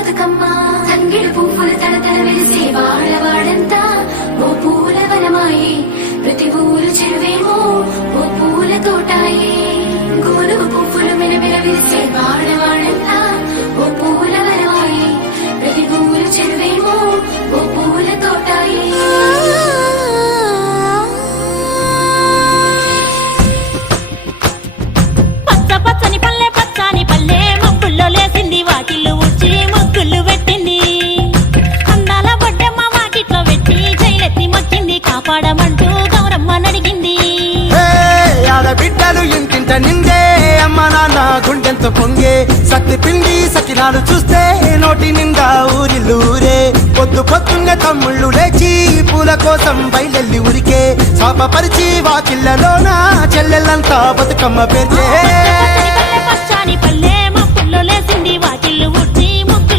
బతుకమ్మ తంగిడు పువ్వులు తడతడ వెలిసే వాడవాడంతా ఓ పూల వనమాయే ప్రతి ఊరు చెరువేమో ఓ పూల తోటాయే గుమలుగు పువ్వులు మెరమెర వెలిసే వాడవాడంతా ఓ పూల వనమాయే ప్రతి ఊరు చెరువేమో ఓ పూల తోటాయే పచ్చని పల్లె పచ్చని పల్లె మబ్బుల్లో లేసింది వాకిళ్ళు ఊడ్చి ముగ్గులు పెట్టింది అందాల బొడ్డమ్మ వాకిట్లో పెట్టి జైలెత్తి మొక్కింది కాపాడమంటూ గౌరమ్మ నడిగింది ఆడబిడ్డలు ఇంటింట నిందే అమ్మ నాన్న గుండెంతో పొంగే సత్తి పిండి సకినాలు చూస్తే నోటి నిండా ఊరిల్లూరే పొద్దు పొద్దున్న తమ్ముళ్ళు లేచి పూల కోసం బయలెల్లి ఉరికే శాపపరిచి వాకిళ్ళలోన చెల్లెళ్ళంతా బతుకమ్మ పేర్చే